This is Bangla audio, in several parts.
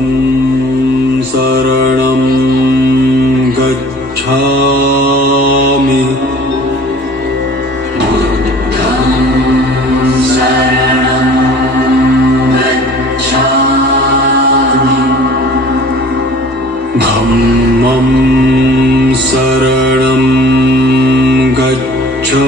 बुद्धं शरणं गच्छामि धम्मं शरणं गच्छामि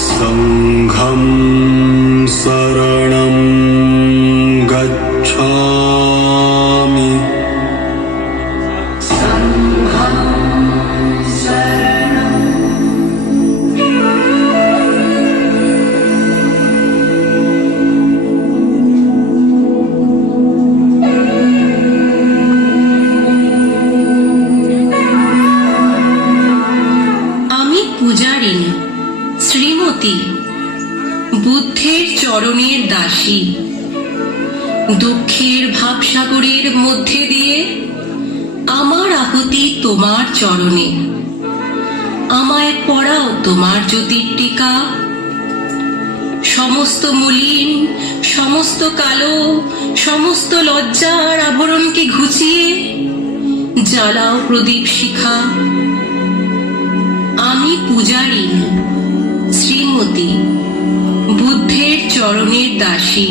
संघं शरणं गच्छामि আমি পূজারিণী শ্রীমতী, বুদ্ধের চরণের দাসী। দুঃখের ভাবসাগরের মধ্যে দিয়ে আমার আহুতি তোমার চরণে। আমায় পড়াও তোমার জ্যোতির টিকা। সমস্ত মলিন, সমস্ত কালো, সমস্ত লজ্জার আবরণকে ঘুচিয়ে জ্বালাও প্রদীপ শিখা। আমি পূজারিণী শ্রীমতী, বুদ্ধের চরণের দাসী।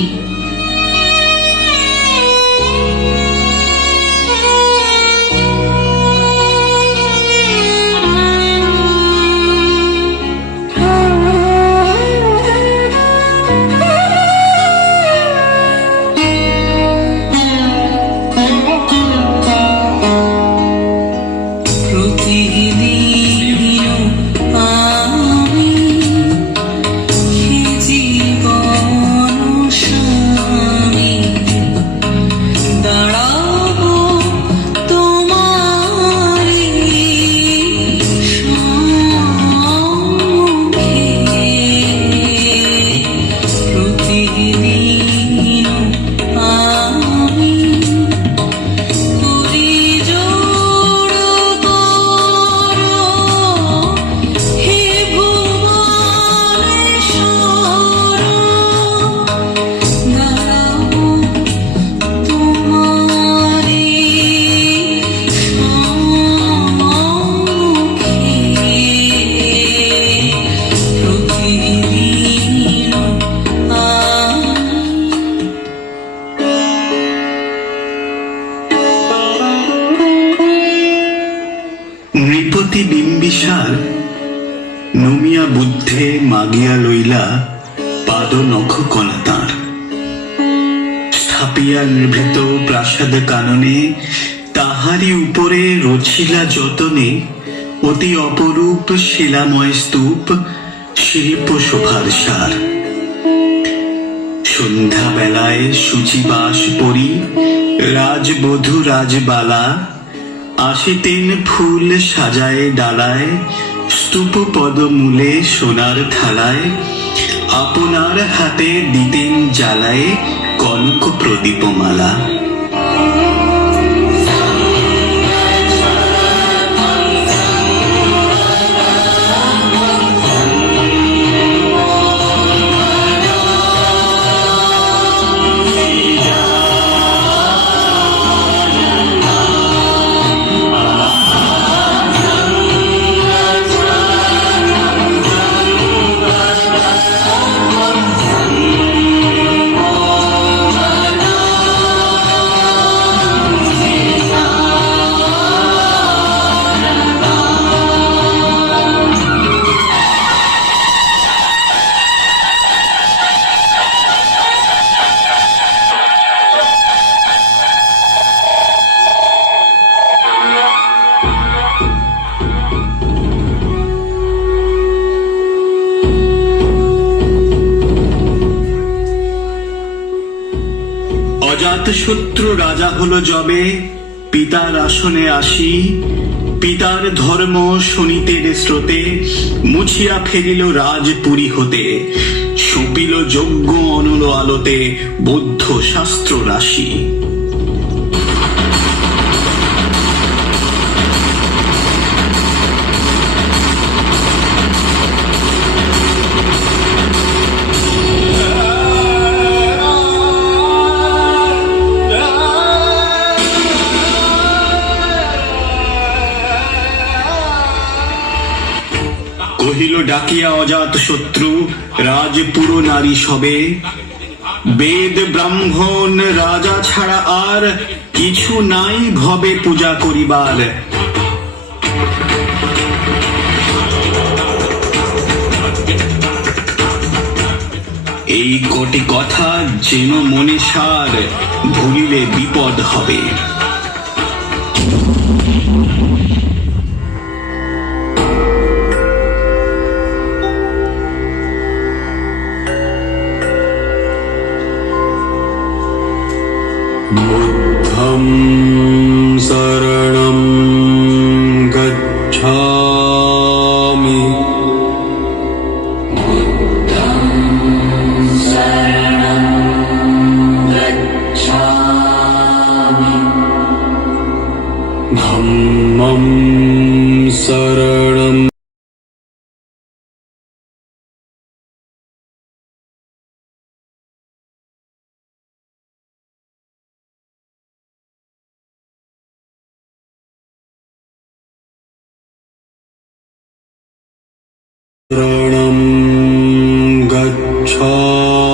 নৃপতি বিম্বিসার নমিয়া বুদ্ধে মাগিয়া লইলা পাদ নখ কণা তাঁর। স্থাপিয়া নিভৃত প্রাসাদ কাননে তাহারি উপরে রচিলা যতনে অতি অপরূপ শিলাময় স্তূপ শিল্প শোভার সার। সন্ধ্যা বেলায় সূচিবাস পরি রাজবধূ রাজবালা আসিতেন ফুল সাজায় ডালায় স্তূপ পদমূলে সোনার থালায় আপনার হাতে দিতেন জ্বালায় কনক প্রদীপমালা। অজাতশত্রু রাজা হলো যবে পিতার আসনে আসি, পিতার ধর্ম শনিতের স্রোতে মুছিয়া ফেলিল রাজপুরী হতে, সপিল যজ্ঞ অনল আলোতে বৌদ্ধ শাস্ত্র রাশি। কহিল ডাকিয়া অজাত শত্রু, রাজপুর নারী সবে, বেদ ব্রাহ্মণ রাজা ছাড়া আর কিছু নাই ভবে পূজা করিবার। এই কটি কথা যেন মনে সার, ভুলিলে বিপদ হবে। बुद्धं शरणं गच्छामि धम्मं शरणं शरणं गच्छामि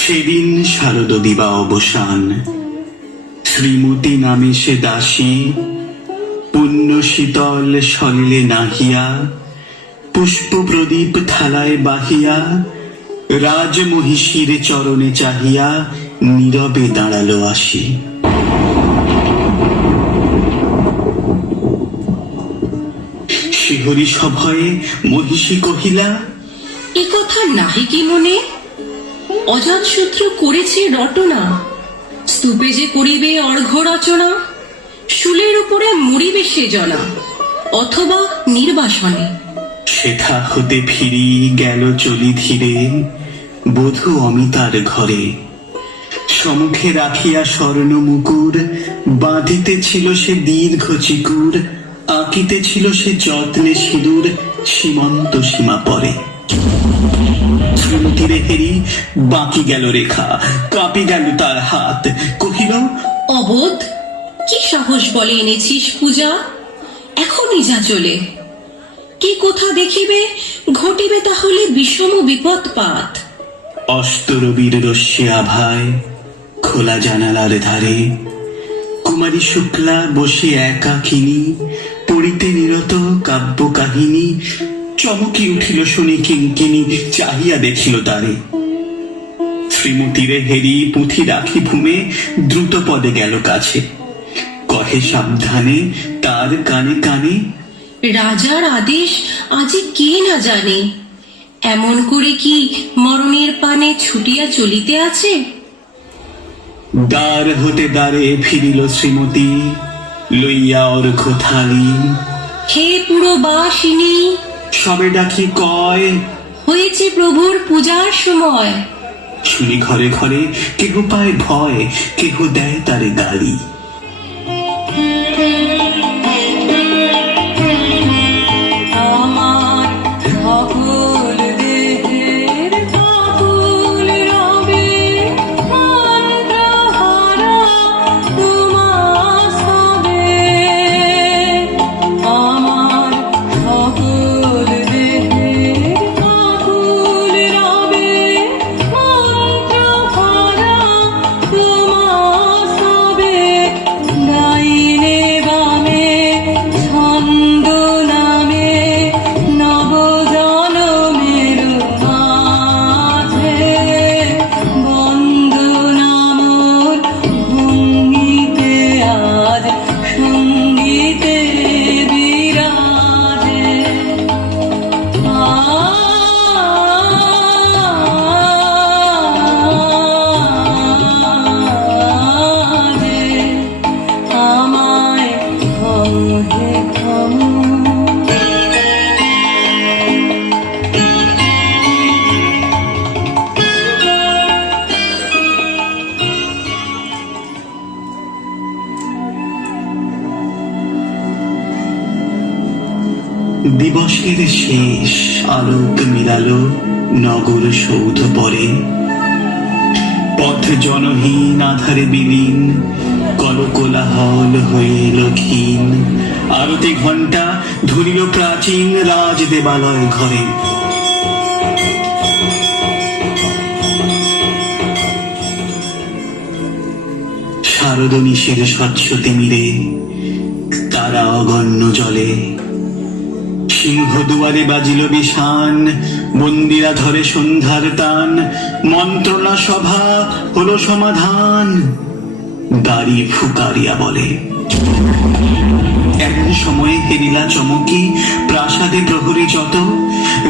সেদিন শারদ দিবা অবসান, শ্রীমতী নামে সে দাসী, পুণ্য শীতল সলিলে নাহিয়া, পুষ্প প্রদীপ থালায় বাহিয়া, রাজমহিষীর চরণে চাহিয়া নীরবে দাঁড়ালো আসি। শিহরি সভয়ে মহিষী কহিলা, এ কথা নাহি কি মনে? অজাতশত্রু করেছে রটনা, স্তূপে যে করিবে অর্ঘ্য রচনা, শুলের উপরে মুড়িবে সে জনা, অথবা নির্বাসনে। সেথা হতে ফিরি গেল চলি ধীরে, বধূ অমিতার ঘরে। সমুখে রাখিয়া স্বর্ণ মুকুর, বাঁধিতেছিল সে দীর্ঘ চিকুর, আঁকিতেছিল সে যত্নে সিঁদুর, সীমন্ত সীমা পরে। শ্রীমতীরে হেরি বাকি গেল রেখা, কাঁপি গেল তার হাত, কহিল, অবোধ, কি সাহস বলে এনেছিস পূজা? এখনই যা চলে। কি কোথা দেখিবে, ঘটিবে তাহলে বিষম বিপদপাত। অস্তরবীর রশ্মি আভায় খোলা জানালার ধারে, কুমারী শুক্লা বসে একাকিনী, পড়িতে নিরত কাব্য কাহিনী। চমকি উঠিল শুনি কিঙ্কিনী, চাহিয়া দেখিল তারে। শ্রীমতীরে হেরি পুঁথি রাখি ভূমে, দ্রুত পদে গেল কাছে, কহে সাবধানে তার কানে কানে, রাজার আদেশ আজি কে না জানে, এমন করে কি মরণের পানে ছুটিয়া চলিতে আছে? দ্বার হতে দ্বারে ফিরিল শ্রীমতী, লইয়া অর্ঘ্য থালি। হে পুরবাসিনী, সবে ডাকি কয়, হয়েছে প্রভুর পূজার সময়। শুনি ঘরে ঘরে কেহ পায় ভয়, কেহ দেয় তারে গালি। আমার সকল দেহের আকুল রবে, মন্ত্রহারা তোমার সবে। আমার সকল দেহের আকুল রবে, মন্ত্রহারা তোমার সবে। কিসের শেষ আলোক মিলালো নগর সৌধ পরে, পথ জনহীন আধারে বিলীন, কলকোলাহল হয়ে এলো ক্ষীণ, আরতি ঘণ্টা ধরিল প্রাচীন রাজ দেবালয় ঘরে। শারদনিশের স্বচ্ছতে মিরে তারা অগণ্য জলে, সিংহ দুয়ারে বাজিল বিষান, মন্দিরা ধরে সন্ধ্যার টান, মন্ত্রণা সভা হলো সমাধান, দাড়ি ফুকারিয়া বলে। এমন সময়ে হেরিলা চমকি প্রাসাদে প্রহরী যত,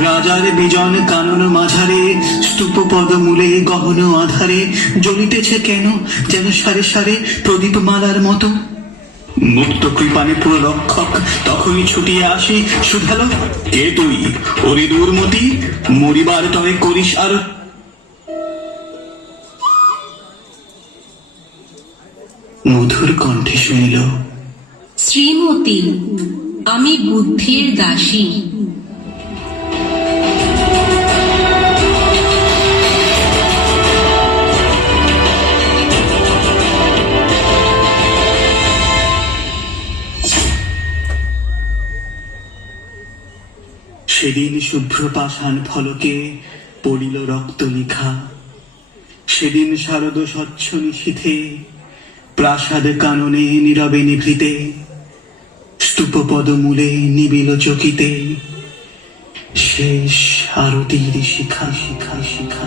রাজার বিজন কানন মাঝারে, স্তূপপদ মূলে গহন আধারে, জ্বলিতেছে কেন যেন সারে সারে প্রদীপমালার মতো। মুক্ত কৃপানে পুরো রক্ষক তখনই ছুটিয়ে আসি, শুধালো, কে তুই ওরে দুর্মতি, মরিবার তরে করিস আর। মধুর কণ্ঠে শুনিল, শ্রীমতী, আমি বুদ্ধের দাসী। সেদিন শুভ্র পাষাণ ফলকে পড়িল রক্ত লিখা, সেদিন শারদ স্বচ্ছ নিশীথে প্রাসাদ কাননে নীরবে নিভৃতে, স্তূপপদ মূলে নিবিল চকিতে শেষ আরতির শিখা শিখা শিখা।